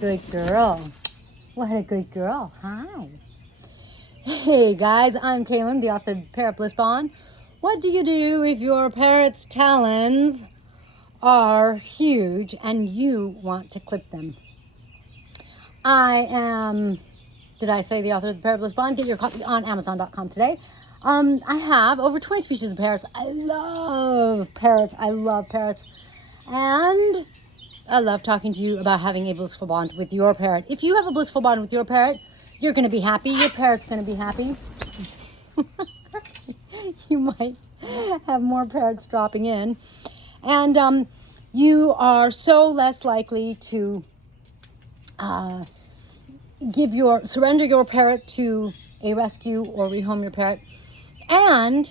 Good girl. What a good girl. Hi. Hey guys, I'm Kaylin, the author of Parrot, Bliss, Bond. What do you do if your parrot's talons are huge and you want to clip them? I am, did I say the author of the Parrot, Bliss, Bond? Get your copy on Amazon.com today. I have over 20 species of parrots. I love parrots. And I love talking to you about having a blissful bond with your parrot. If you have a blissful bond with your parrot, you're going to be happy. Your parrot's going to be happy. You might have more parrots dropping in. And you are so less likely to surrender your parrot to a rescue or rehome your parrot. And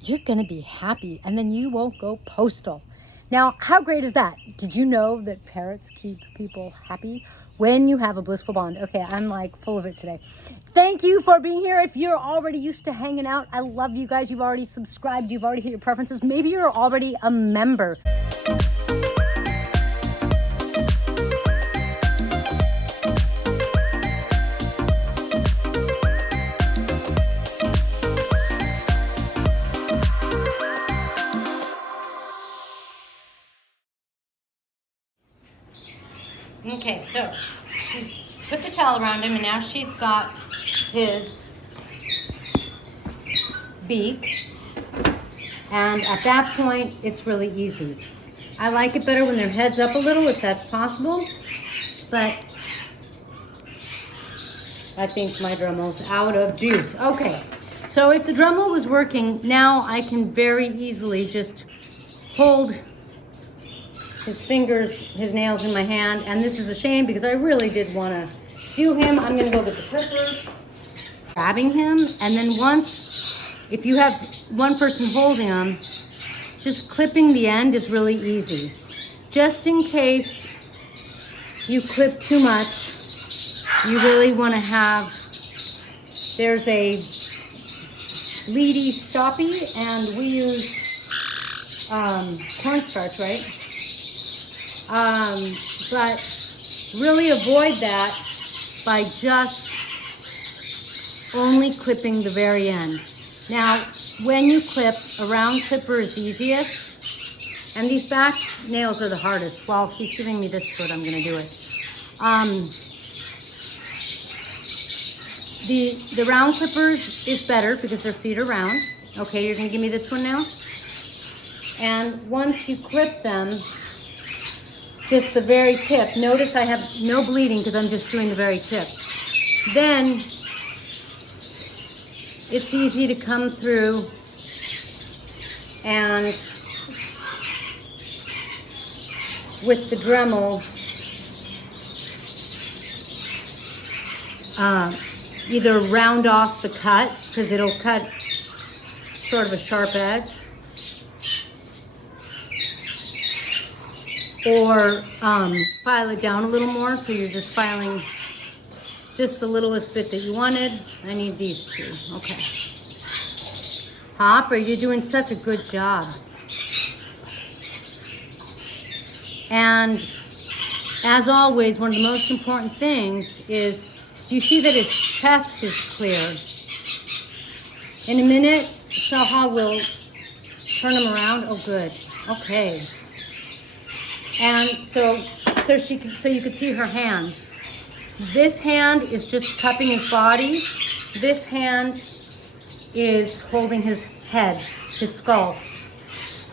you're going to be happy, and then you won't go postal. Now, how great is that? Did you know that parrots keep people happy when you have a blissful bond? Okay, I'm like full of it today. Thank you for being here. If you're already used to hanging out, I love you guys. You've already subscribed. You've already hit your preferences. Maybe you're already a member. Okay, so she's put the towel around him, and now she's got his beak. And at that point, it's really easy. I like it better when their head's up a little, if that's possible. But I think my Dremel's out of juice. Okay, so if the Dremel was working, now I can very easily just hold his fingers, his nails in my hand, and this is a shame because I really did want to do him. I'm going to go with the clippers, grabbing him, and then once, if you have one person holding him, just clipping the end is really easy. Just in case you clip too much, you really want to have, there's a leady stoppy, and we use cornstarch, right? But really avoid that by just only clipping the very end. Now, when you clip, a round clipper is easiest, and these back nails are the hardest. While she's giving me this foot, I'm going to do it. The round clippers is better because their feet are round. Okay, you're going to give me this one now. And once you clip them, just the very tip. Notice I have no bleeding because I'm just doing the very tip. Then it's easy to come through and with the Dremel either round off the cut, because it'll cut sort of a sharp edge, or file it down a little more, so you're just filing just the littlest bit that you wanted. I need these two. Okay. Hopper, you're doing such a good job. And as always, one of the most important things is, do you see that his chest is clear? In a minute, Saha will turn him around. Oh, good. Okay. And so you could see her hands. This hand is just cupping his body. This hand is holding his head, his skull.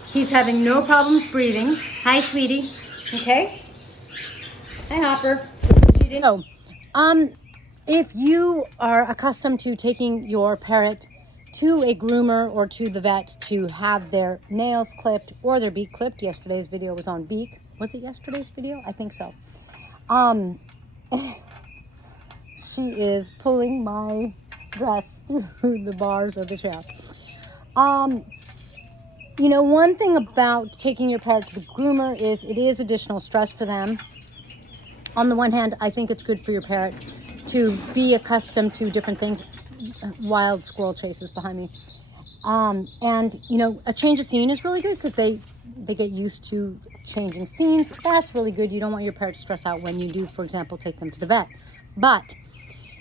He's having no problems breathing. Hi, sweetie. Okay. Hi, Hopper. She didn't. So, if you are accustomed to taking your parrot to a groomer or to the vet to have their nails clipped or their beak clipped, yesterday's video was on beak. Was it yesterday's video? I think so. She is pulling my dress through the bars of the chair. You know, one thing about taking your parrot to the groomer is it is additional stress for them. On the one hand, I think it's good for your parrot to be accustomed to different things. Wild squirrel chases behind me. And, you know, a change of scene is really good because they get used to changing scenes. That's really good. You don't want your parrot to stress out when you do, for example, take them to the vet. But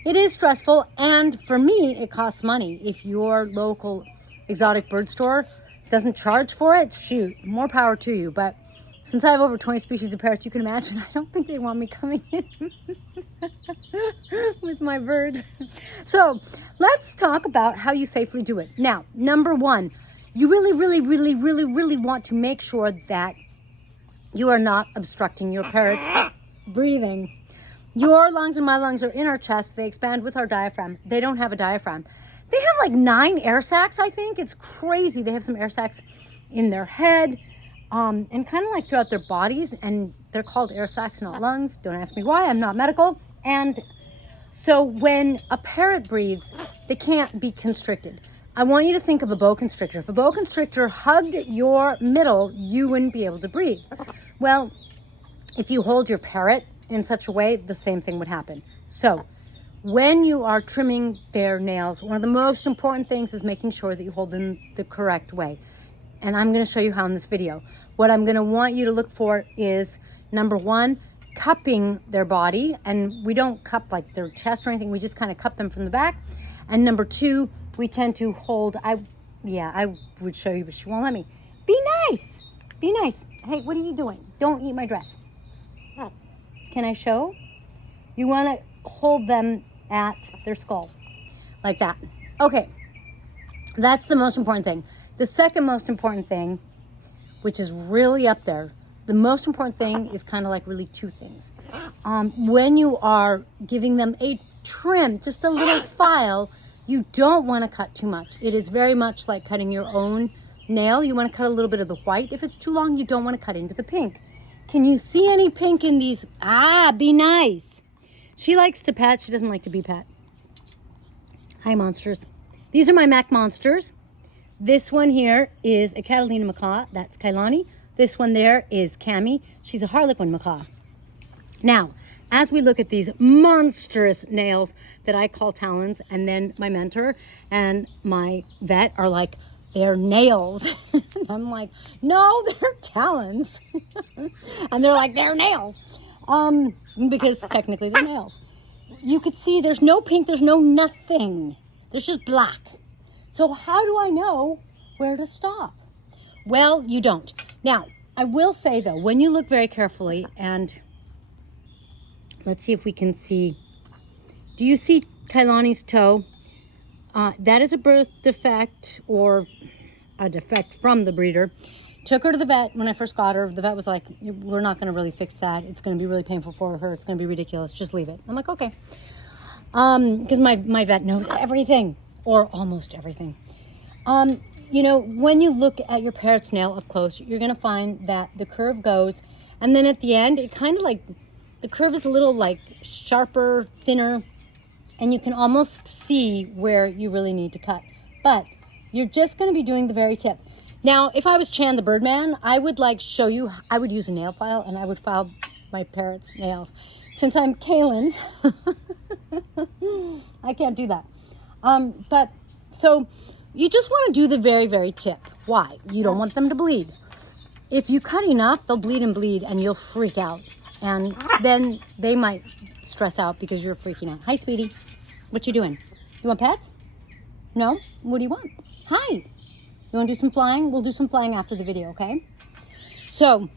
it is stressful, and for me, it costs money. If your local exotic bird store doesn't charge for it, shoot, more power to you. But since I have over 20 species of parrots, you can imagine, I don't think they want me coming in with my birds. So let's talk about how you safely do it. Now, number one, you really want to make sure that you are not obstructing your parrot's breathing. Your lungs and my lungs are in our chest. They expand with our diaphragm. They don't have a diaphragm. They have like 9 air sacs, I think. It's crazy. They have some air sacs in their head, and kind of like throughout their bodies, and they're called air sacs, not lungs. Don't ask me why. I'm not medical. And so when a parrot breathes, they can't be constricted. I want you to think of a boa constrictor. If a boa constrictor hugged your middle, you wouldn't be able to breathe. Well, if you hold your parrot in such a way, the same thing would happen. So when you are trimming their nails, one of the most important things is making sure that you hold them the correct way. And I'm going to show you how in this video. What I'm going to want you to look for is, number one, cupping their body. And we don't cup like their chest or anything. We just kind of cup them from the back. And number two, we tend to hold, I would show you, but she won't let me. Be nice. Be nice. Hey, what are you doing? Don't eat my dress. Can I show? You want to hold them at their skull like that. Okay, that's the most important thing. The second most important thing, which is really up there, the most important thing is kind of like really 2 things. When you are giving them a trim, just a little file, you don't want to cut too much. It is very much like cutting your own nail. You want to cut a little bit of the white. If it's too long, you don't want to cut into the pink. Can you see any pink in these? Be nice. She likes to pet. She doesn't like to be pet. Hi, monsters. These are my Mac monsters. This one here is a Catalina macaw. That's Kailani. This one there is Cami. She's a Harlequin macaw. Now, as we look at these monstrous nails that I call talons, and then my mentor and my vet are like, they're nails. I'm like, no, they're talons. And they're like, they're nails. Because technically they're nails. You could see there's no pink, there's no nothing. There's just black. So how do I know where to stop? Well, you don't. Now, I will say though, when you look very carefully, and let's see if we can see, do you see Kailani's toe? That is a birth defect or a defect from the breeder. Took her to the vet when I first got her. The vet was like, we're not going to really fix that. It's going to be really painful for her. It's going to be ridiculous. Just leave it. I'm like, okay. Because my vet knows everything, or almost everything. You know, when you look at your parrot's nail up close, you're going to find that the curve goes, and then at the end, it kind of like, the curve is a little like sharper, thinner, and you can almost see where you really need to cut. But you're just going to be doing the very tip. Now, if I was Chan the Birdman, I would like show you, I would use a nail file and I would file my parrot's nails. Since I'm Kaylin, I can't do that. But so you just want to do the very, very tip. Why? You don't want them to bleed. If you cut enough, they'll bleed and you'll freak out. And then they might stress out because you're freaking out. Hi, sweetie. What you doing? You want pets? No? What do you want? Hi. You want to do some flying? We'll do some flying after the video, okay? So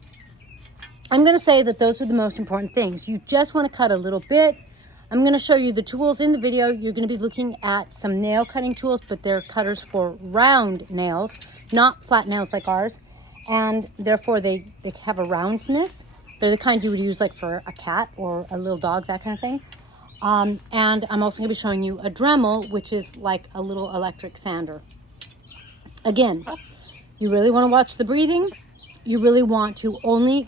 I'm going to say that those are the most important things. You just want to cut a little bit. I'm going to show you the tools in the video. You're going to be looking at some nail cutting tools, but they're cutters for round nails, not flat nails like ours. And therefore they have a roundness. They're the kind you would use like for a cat or a little dog, that kind of thing. And I'm also going to be showing you a Dremel, which is like a little electric sander. Again, you really want to watch the breathing. You really want to only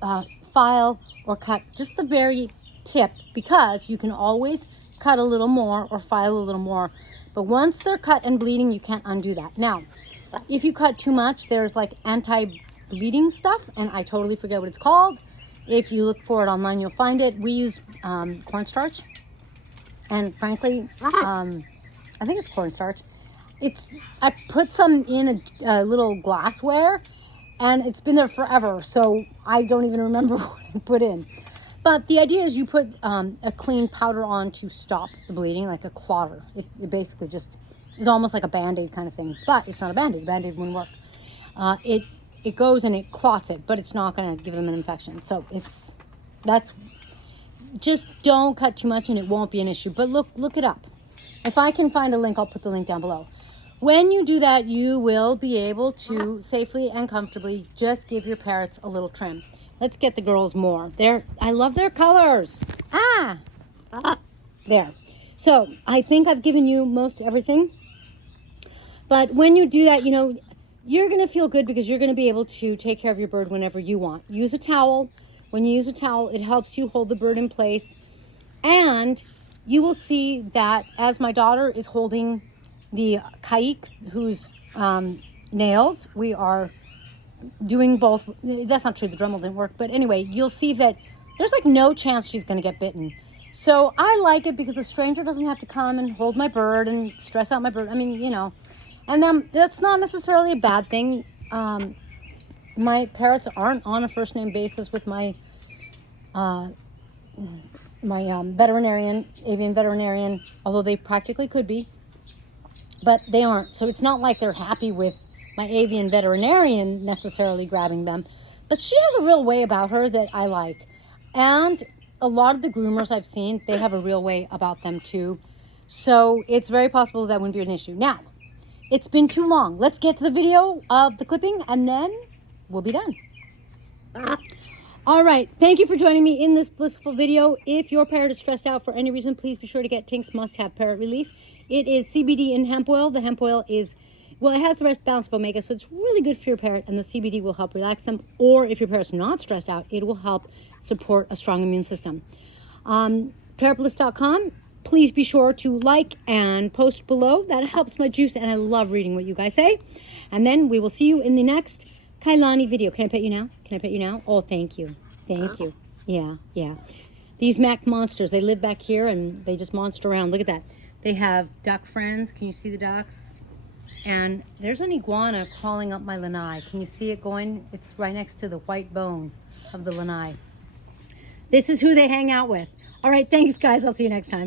file or cut just the very tip, because you can always cut a little more or file a little more. But once they're cut and bleeding, you can't undo that. Now, if you cut too much, there's like anti-bleeding stuff, and I totally forget what it's called. If you look for it online, you'll find it. We use cornstarch, and frankly, I think it's cornstarch. I put some in a little glassware, and it's been there forever, so I don't even remember what I put in. But the idea is you put a clean powder on to stop the bleeding, like a clotter. It basically just is almost like a Band-Aid kind of thing, but it's not a Band-Aid. Band-Aid wouldn't work. It goes and it clots it, but it's not going to give them an infection. So just don't cut too much and it won't be an issue. But look it up. If I can find a link, I'll put the link down below. When you do that, you will be able to safely and comfortably just give your parrots a little trim. Let's get the girls more. I love their colors. There. So I think I've given you most everything. But when you do that, you're going to feel good because you're going to be able to take care of your bird whenever you want. Use a towel. When you use a towel, it helps you hold the bird in place. And you will see that as my daughter is holding the Kaik, whose nails, we are doing both. That's not true, the Dremel didn't work. But anyway, you'll see that there's like no chance she's going to get bitten. So I like it because the stranger doesn't have to come and hold my bird and stress out my bird. I mean, and then that's not necessarily a bad thing. My parrots aren't on a first name basis with my veterinarian, avian veterinarian, although they practically could be, but they aren't. So it's not like they're happy with my avian veterinarian necessarily grabbing them, but she has a real way about her that I like. And a lot of the groomers I've seen, they have a real way about them too. So it's very possible that wouldn't be an issue. Now, it's been too long. Let's get to the video of the clipping and then we'll be done. All right, thank you for joining me in this blissful video. If your parrot is stressed out for any reason, please be sure to get Tink's Must Have Parrot Relief. It is CBD and hemp oil. The hemp oil is, well, it has the best balance of omega, so it's really good for your parrot, and the CBD will help relax them. Or if your parrot's not stressed out, it will help support a strong immune system. Parrotbliss.com. Please be sure to like and post below. That helps my juice, and I love reading what you guys say. And then we will see you in the next Kailani video. Can I pet you now? Can I pet you now? Oh, thank you. Thank you. Yeah. These Mac monsters, they live back here and they just monster around. Look at that. They have duck friends. Can you see the ducks? And there's an iguana crawling up my lanai. Can you see it going? It's right next to the white bone of the lanai. This is who they hang out with. All right, thanks, guys. I'll see you next time.